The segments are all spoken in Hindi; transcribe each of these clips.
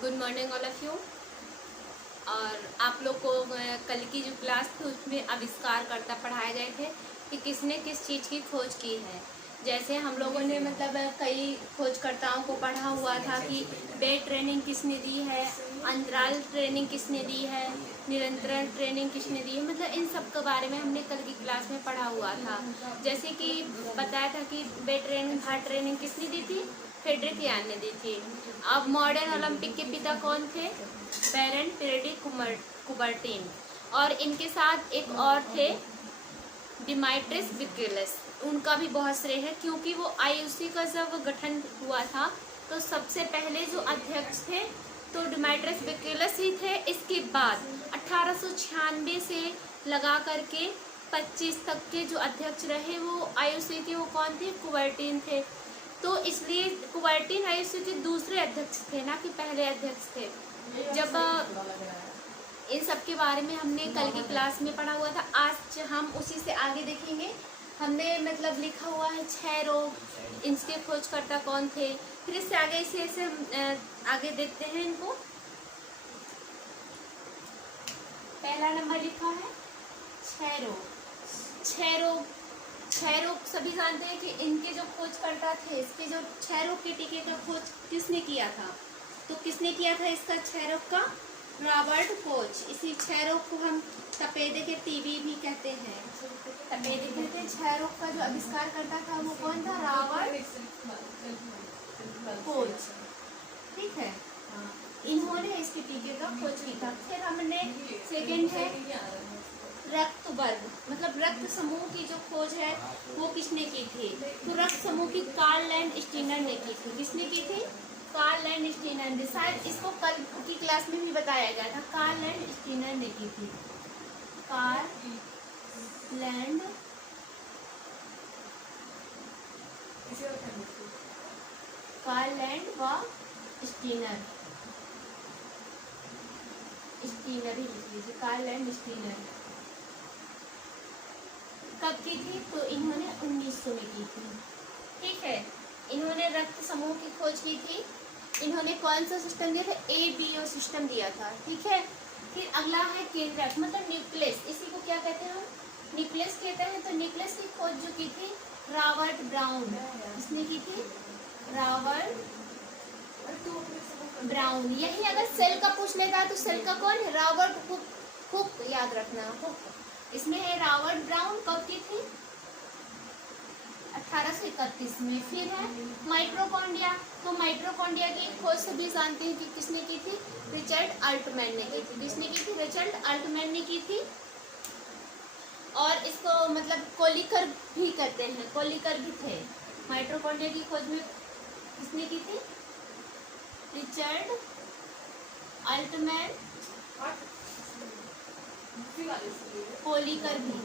Good morning all of you. और आप लोग को कल की जो क्लास थी उसमें आविष्कारकर्ता पढ़ाए गए थे कि किसने किस चीज़ की खोज की है। जैसे हम लोगों ने मतलब कई खोजकर्ताओं को पढ़ा हुआ था कि बेड ट्रेनिंग किसने दी है, अंतराल ट्रेनिंग किसने दी है, निरंतरण ट्रेनिंग किसने दी है, मतलब इन सब के बारे में हमने कल की क्लास में पढ़ा हुआ था। जैसे कि बताया था कि बेड ट्रेनिंग हार्ट ट्रेनिंग किसने दी थी, फ्रेडरिक यान ने दी थी। अब मॉडर्न ओलंपिक के पिता कौन थे, बैरन पिरेडी कुबर्टीन। और इनके साथ एक और थे डिमाइट्रिस विक्रेलस, उनका भी बहुत श्रेय है क्योंकि वो आईयूसी का जब गठन हुआ था तो सबसे पहले जो अध्यक्ष थे तो डिमाइट्रिस विक्रेलस ही थे। इसके बाद 1896 से लगा करके 25 तक के जो अध्यक्ष रहे वो आईयूसी के, वो कौन थे, कुबर्टीन थे। तो इसलिए कुबर्टीन आईयूसी के दूसरे अध्यक्ष थे, ना कि पहले अध्यक्ष थे। जब इन सब के बारे में हमने कल की क्लास में पढ़ा हुआ था, आज हम उसी से आगे देखेंगे। हमने मतलब लिखा हुआ है 6 रोग, इनके खोजकर्ता कौन थे। फिर इससे आगे इसे आगे देखते हैं इनको। पहला नंबर लिखा है 6 रोग। 6 रोग सभी जानते हैं कि इनके जो खोजकर्ता थे, इसके जो 6 रोग के टीके का खोज किसने किया था, तो किसने किया था इसका 6 रोग का, रॉबर्ट कोच। इसी 6 रोग को हम तपेदे के टीबी भी कहते हैं। तपेदे कहते हैं। 6 रोग का जो आविष्कार करता था वो कौन था, रॉबर्ट कोच। ठीक है, इन्होंने इसके टीके का खोज किया था। फिर हमने सेकंड है रक्त वर्ग, मतलब रक्त समूह की जो खोज है वो किसने की थी, तो रक्त समूह की कार्ल लैंड स्टीनर ने की थी। किसने की थी, कार्ल लैंड स्टीनर ने। शायद इसको कल की क्लास में भी बताया गया था, कार्ल लैंड स्टीनर ने की थी। कार्ल लैंड व स्टीनर, स्टीनर ही लिख लीजिए, कार्ल लैंड स्टीनर। कब की थी, तो इन्होंने 1900 में की थी। ठीक है, इन्होंने रक्त समूह की खोज की थी। इन्होंने कौन सा सिस्टम दिया था, ABO सिस्टम दिया था। ठीक है, फिर अगला है केंद्रक, मतलब न्यूक्लियस। इसी को क्या कहते हैं हम, न्यूक्लियस कहते हैं। तो न्यूक्लियस की खोज जो की थी रॉबर्ट ब्राउन, इसने की थी रॉबर्ट ब्राउन। यही अगर सेल का पूछ लेता तो सेल का कौन है, रॉबर्ट हुक, याद रखना, हुक। इसमें है रॉबर्ट ब्राउन। कब की थी, 1831 में। फिर है माइटोकॉन्ड्रिया, तो माइटोकॉन्ड्रिया की खोज सभी जानते हैं कि किसने की थी, रिचर्ड अल्टमैन ने की थी। किसने की थी, रिचर्ड अल्टमैन ने की थी। और इसको मतलब कोलिकर भी कहते हैं, कोलिकर भी थे। माइटोकॉन्ड्रिया की खोज में किसने की थी, रिचर्ड अल्टमैन, कोलिकर भी।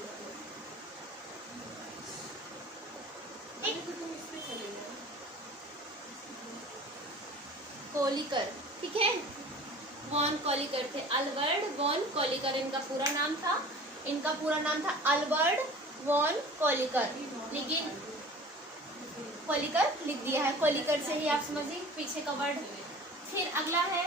कोलिकर, ठीक है, वॉन कोलिकर थे, अल्बर्ट वॉन कोलिकर इनका पूरा नाम था। इनका पूरा नाम था अल्बर्ट वॉन कोलिकर, लेकिन कोलिकर लिख दिया है, कोलिकर से ही आप समझिए पीछे का वर्ड। फिर अगला है,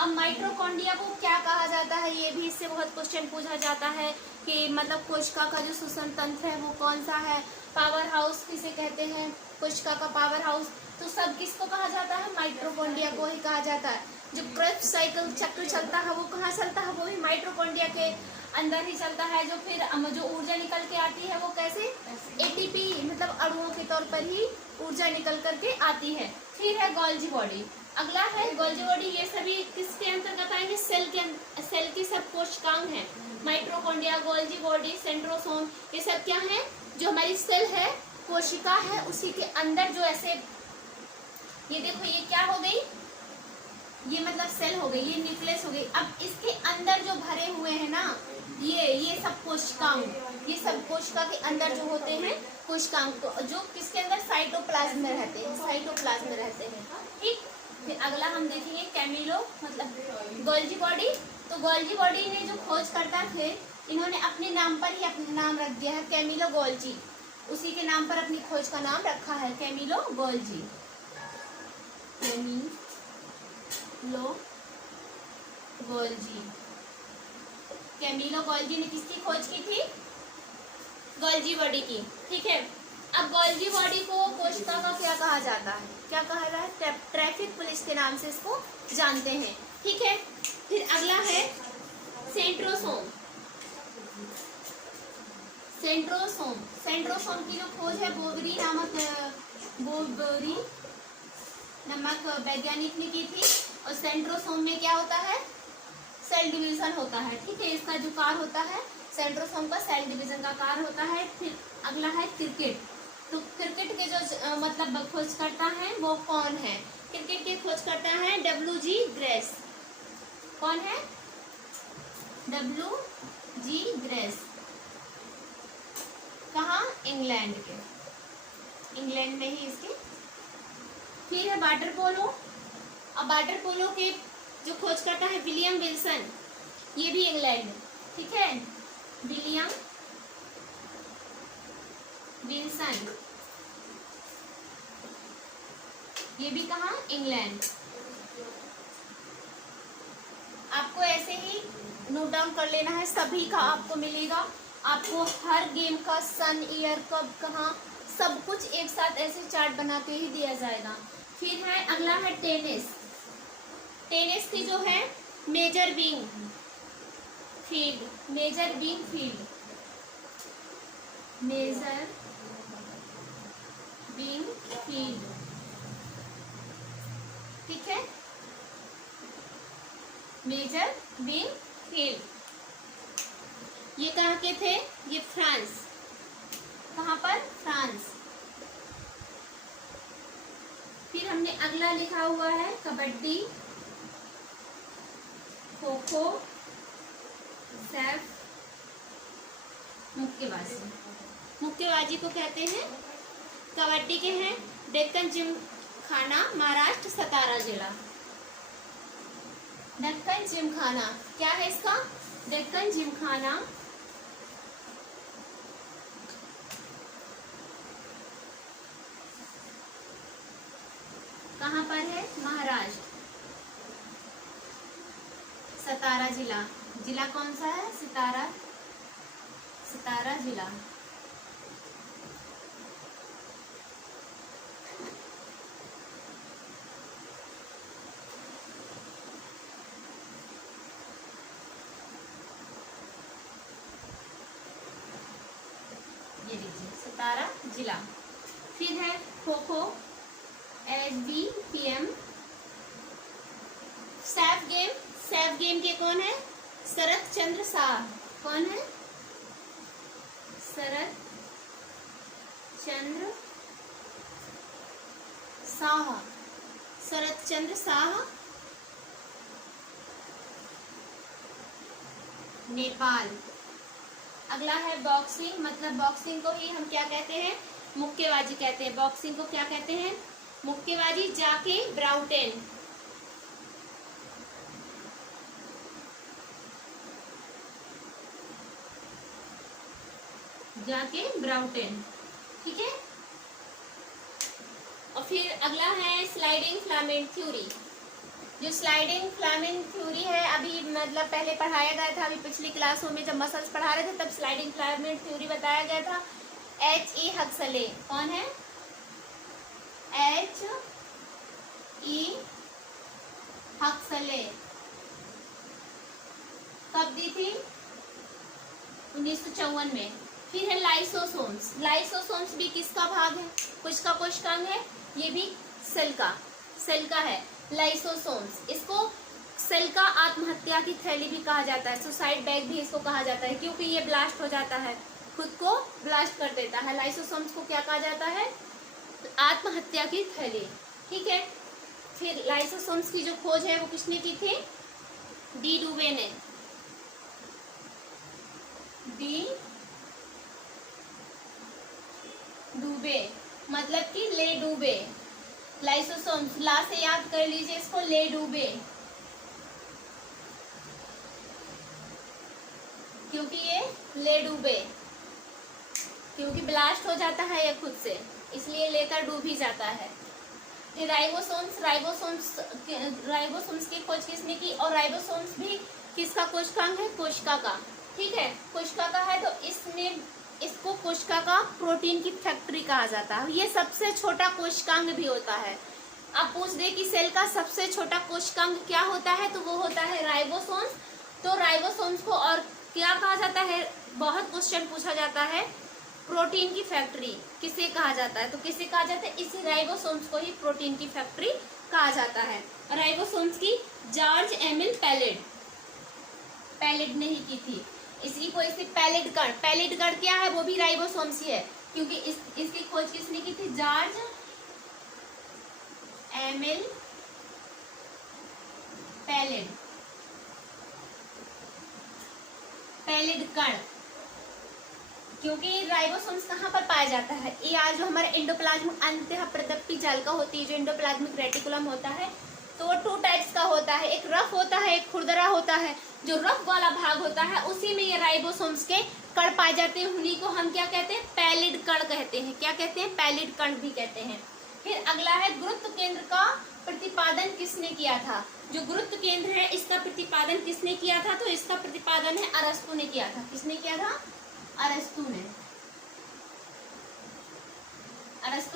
अब माइटोकॉन्ड्रिया को क्या कहा जाता है, ये भी इससे बहुत क्वेश्चन पूछा जाता है कि मतलब कोशिका का जो श्वसन तंत्र है वो कौन सा है, पावर हाउस किसे कहते हैं, कोशिका का पावर हाउस। तो सब किसको कहा जाता है, माइटोकॉन्ड्रिया को ही कहा जाता है। जो क्रेब्स साइकिल चक्र चलता है वो कहाँ चलता है, वो भी माइटोकॉन्ड्रिया के अंदर ही चलता है। जो फिर जो ऊर्जा निकल के आती है वो कैसे, ATP मतलब अणुओं के तौर पर ही ऊर्जा निकल करके आती है। फिर है गोल्जी बॉडी। अगला है गोल्जी बॉडी, ये सभी किसके अंतर्गत आएंगे, सेल की सब कोशिकांग है। माइटोकॉन्ड्रिया, गोल्जी बॉडी, सेंट्रोसोम, ये सब क्या है, जो हमारी सेल है, कोशिका है, उसी के अंदर जो ऐसे, ये देखो ये क्या हो गई, ये मतलब सेल हो गई, ये न्यूक्लियस हो गई। अब इसके अंदर जो भरे हुए हैं ना, ये सब कोशिकांग, ये सब कोशिका के अंदर जो होते हैं कोशिकांग, तो जो किसके अंदर, साइटोप्लाज्म में रहते हैं, साइटोप्लाज्म में रहते हैं। ठीक, फिर अगला हम देखेंगे कैमिलो, मतलब गोल्जी बॉडी। तो गोल्जी बॉडी ने जो खोजकर्ता थे, इन्होंने अपने नाम पर ही अपना नाम रख दिया है, कैमिलो गोल्जी। उसी के नाम पर अपनी खोज का नाम रखा है, Camillo Golgi. Golgi. Camillo Golgi ने किसकी खोज की थी? गोल्जी बॉडी की। ठीक है, अब गोल्जी बॉडी को कोशिका का क्या कहा जाता है? क्या कहा जाता है? ट्रैफिक पुलिस के नाम से इसको जानते हैं। ठीक है, फिर अगला है सेंट्रोसोम। सेंट्रोसोम की जो खोज है बोबरी नामक वैज्ञानिक ने की थी। और सेंट्रोसोम में क्या होता है? सेल डिवीजन होता है। ठीक है, इसका जो कार्य होता है सेंट्रोसोम का सेल डिवीजन का कार्य होता है। फिर अगला है क्रिकेट। तो क्रिकेट के जो मतलब खोज करता है वो कौन है? क्रिकेट के खोज करता है WG ग्रेस। कौन है? WG grace. कहाँ? इंग्लैंड के, इंग्लैंड में ही इसके। फिर है वाटर पोलो। अब वाटर पोलो के जो खोज करता है विलियम विल्सन, ये भी इंग्लैंड। ठीक है, विलियम विल्सन, ये भी कहाँ? इंग्लैंड। आपको ऐसे ही नोट डाउन कर लेना है, सभी का आपको मिलेगा। आपको हर गेम का सन, ईयर, कब, कहाँ, सब कुछ एक साथ ऐसे चार्ट बना के ही दिया जाएगा। फिर है अगला है टेनिस। टेनिस की जो है major Wingfield, major Wingfield, major Wingfield. ठीक है, मेजर विंग फील्ड। ये कहाँ के थे? ये फ्रांस। कहाँ पर? फ्रांस। फिर हमने अगला लिखा हुआ है कबड्डी, खो खो, सैफ, मुक्केबाजी। मुक्केबाजी को कहते हैं कबड्डी के हैं डेक्कन जिमखाना, महाराष्ट्र, सतारा जिला। डेक्कन जिमखाना क्या है इसका? डेक्कन जिमखाना कहाँ पर है? महाराष्ट्र, सतारा जिला। जिला कौन सा है? सतारा, सतारा जिला। ये लीजिए, सतारा जिला। फिर है खो kho, SBPM। SAF game, Saif game के कौन है? शरत चंद्र शाह। कौन है? शरत चंद्र शाह, शरत चंद्र शाह, नेपाल। अगला है बॉक्सिंग, मतलब बॉक्सिंग को ही हम क्या कहते हैं? मुक्केबाजी कहते हैं। बॉक्सिंग को क्या कहते हैं? मुक्केबाजी। जाके ब्राउटेन। जाके ब्राउटेन। ठीक है, और फिर अगला है स्लाइडिंग फ्लामेंट थ्योरी। जो स्लाइडिंग फ्लामेंट थ्योरी है अभी मतलब पहले पढ़ाया गया था, अभी पिछली क्लासों में जब मसल्स पढ़ा रहे थे तब स्लाइडिंग फ्लामेंट थ्योरी बताया गया था। HE Huxley. कौन है? HE Huxley. कब दी थी? 1954 में। फिर है लाइसोसोम्स। लाइसोसोम्स भी किसका भाग है? कुछ का कोशिकांग है। ये भी सेल का है लाइसोसोम्स। इसको सेल का आत्महत्या की थैली भी कहा जाता है, सुसाइड बैग भी इसको कहा जाता है, क्योंकि ये ब्लास्ट हो जाता है, खुद को ब्लास्ट कर देता है। लाइसोसोम्स को क्या कहा जाता है? आत्महत्या की थैली। ठीक है, फिर लाइसोसोम्स की जो खोज है वो किसने की थी? डी डुबे ने। डी डुबे मतलब कि ले डूबे। लाइसोसोम्स, ला से याद कर लीजिए इसको, ले डूबे, क्योंकि ये ले डूबे, क्योंकि ब्लास्ट हो जाता है ये खुद से, इसलिए लेकर डूब ही जाता है। राइबोसोम्स की खोज किसने की, और राइबोसोम्स भी किसका कोशिकांग है, कोशिका का। ठीक है, कोशिका का है, तो इसमें इसको कोशिका का प्रोटीन की फैक्ट्री कहा जाता है। ये सबसे छोटा कोशिकांग भी होता है। अब पूछ दे कि सेल का सबसे छोटा कोशिकांग क्या होता है, तो वो होता है राइबोसोम्स। तो राइबोसोम्स को और क्या कहा जाता है, बहुत क्वेश्चन पूछा जाता है, प्रोटीन की फैक्ट्री किसे कहा जाता है, तो किसे कहा जाता है, इसी राइबोसोम्स को ही प्रोटीन की फैक्ट्री कहा जाता है। राइबोसोम्स की जॉर्ज एमिल पैलेड ने ही की थी। इसी को इसे पैलेट कण क्या है, वो भी राइबोसोम्स ही है, क्योंकि इसकी खोज किसने की थी, जॉर्ज एमिल पैलेट कण। क्योंकि राइबोसोम्स कहाँ पर पाया जाता है, ये आज जो हमारे एंडोप्लाज्मिक अंतः प्रदप्ति जालिका होती है, जो एंडोप्लाज्मिक रेटिकुलम होता है, तो वो 2 टाइप्स का होता है, एक रफ होता है, एक खुरदरा होता है। जो रफ वाला भाग होता है उसी में ये राइबोसोम्स के कण पाए जाते हैं, उन्हीं को हम क्या कहते हैं, पैलिड कण कहते हैं। क्या कहते हैं, पैलिड कण भी कहते हैं। फिर अगला है गुरुत्व केंद्र का प्रतिपादन किसने किया था। जो गुरुत्व केंद्र है इसका प्रतिपादन किसने किया था, तो इसका प्रतिपादन है अरस्तु ने किया था। किसने किया था, अरस्तु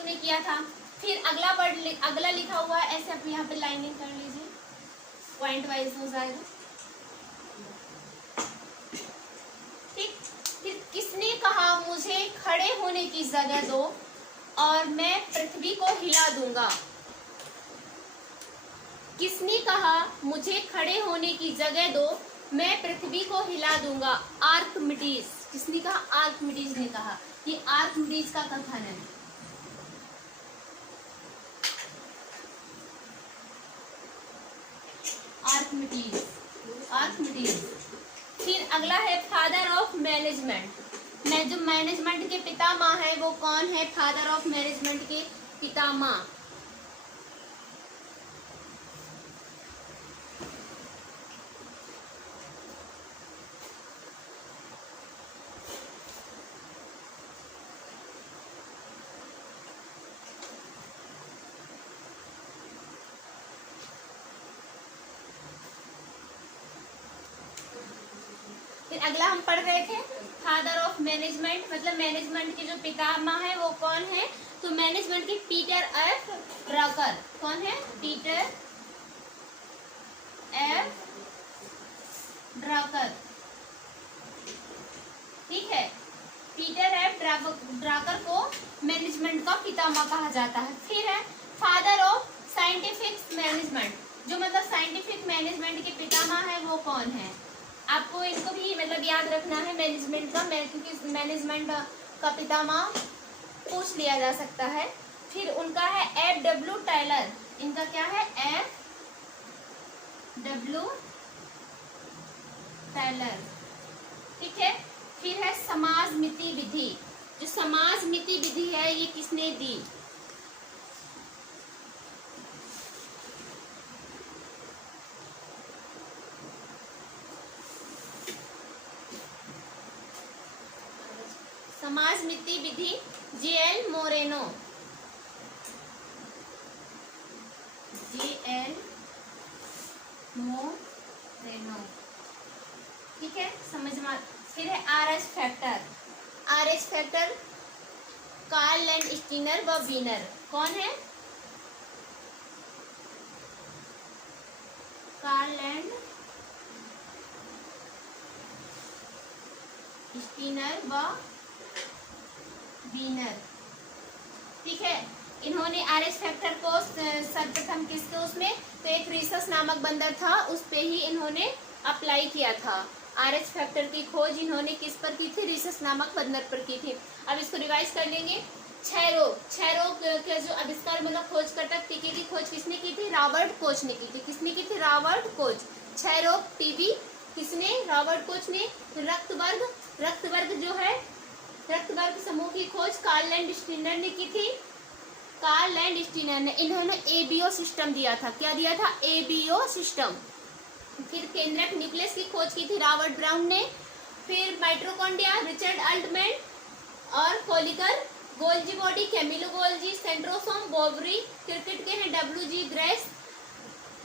ने किया था। फिर अगला लिखा हुआ है, ऐसे आप यहाँ पे लाइनिंग कर लीजिए, पॉइंट वाइज हो जाएगा। ठीक, फिर किसने कहा मुझे खड़े होने की जगह दो और मैं पृथ्वी को हिला दूंगा। किसने कहा मुझे खड़े होने की जगह दो, मैं पृथ्वी को हिला दूंगा, आर्किमिडीज। किसने कहा, आर्किमिडीज ने कहा। ये आर्किमिडीज का कथन है। आर्किमिडीज। फिर अगला है फादर ऑफ मैनेजमेंट। जो मैनेजमेंट के पितामह है वो कौन है, फादर ऑफ मैनेजमेंट के पितामह। फिर अगला हम पढ़ रहे थे फादर ऑफ मैनेजमेंट, मतलब मैनेजमेंट के जो पितामह है वो कौन है, तो मैनेजमेंट के पीटर एफ ड्रकर। कौन है, पीटर एफ ड्रकर। ठीक है, पीटर एफ ड्रकर को मैनेजमेंट का पितामह कहा जाता है। फिर है फादर ऑफ साइंटिफिक मैनेजमेंट, जो मतलब साइंटिफिक मैनेजमेंट के पितामह है वो कौन है। आपको इनको भी मतलब याद रखना है मैनेजमेंट का, क्योंकि मैनेजमेंट का पितामह पूछ लिया जा सकता है। फिर उनका है F.W. टायलर। इनका क्या है, F.W. टायलर। ठीक है, फिर है समाजमिति विधि। जो समाजमिति विधि है ये किसने दी, समाजमिति विधि J.L. मोरेनो। ठीक है, समझ में। फिर है RH फैक्टर कार्ल लैंडस्टीनर व वीनर। कौन है, कार्ल लैंडस्टीनर व वीनर। ठीक है, इन्होंने RH फैक्टर को सर्वप्रथम किसके उसमें, तो एक रीसस नामक बंदर था उस पे ही इन्होंने अप्लाई किया था। RH फैक्टर की खोज इन्होंने किस पर की थी, रीसस नामक बंदर पर की थी। अब इसको रिवाइज कर लेंगे। क्षय रोग के जो आविष्कार मतलब खोजकर्ता टीके की खोज किसने की थी, रॉबर्ट कोच ने की थी। किसने की थी, रॉबर्ट कोच। क्षय रोग टीबी किसने, रॉबर्ट कोच ने। रक्तवर्ग जो है, रक्तवर्ग समूह की खोज कार्ल लैंडस्टीनर ने की थी। कार्ल लैंडस्टीनर ने, इन्होंने ABO सिस्टम दिया था। क्या दिया था, ABO सिस्टम। फिर केंद्रक न्यूक्लियस की खोज की थी रॉबर्ट ब्राउन ने। फिर माइटोकॉन्ड्रिया रिचर्ड अल्टमैन, और Kolliker Golgi body Camillo Golgi, centrosome Boveri. Cricket के हैं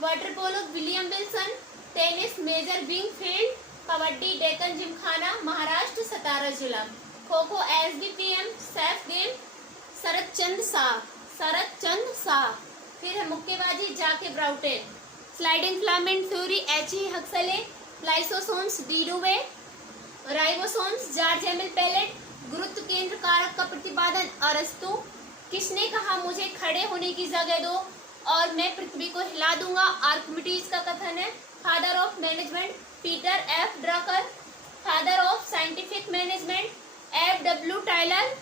water polo William Wilson, tennis Major Wingfield, kabaddi Deccan Gymkhana Maharashtra Satara जिला, kho kho SBPM SAF game Sharad Chand Shah. फिर है मुक्केबाजी Jack Broughton, sliding filament theory HE Huxley, lysosomes de Duve, ribosomes George Emil Palade, गुरुत्व केंद्र कारक का प्रतिपादन अरस्तु, किसने कहा मुझे खड़े होने की जगह दो और मैं पृथ्वी को हिला दूंगा, आर्किमिडीज का कथन है, father of management Peter F Drucker, father of scientific management FW Taylor,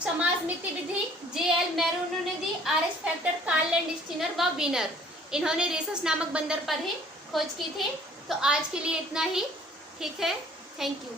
समाज मिति विधि JL मैरोनो ने दी, RS फैक्टर कार्ल लैंडस्टीनर व विनर। इन्होंने रेसस नामक बंदर पर ही खोज की थी। तो आज के लिए इतना ही, ठीक है, थैंक यू।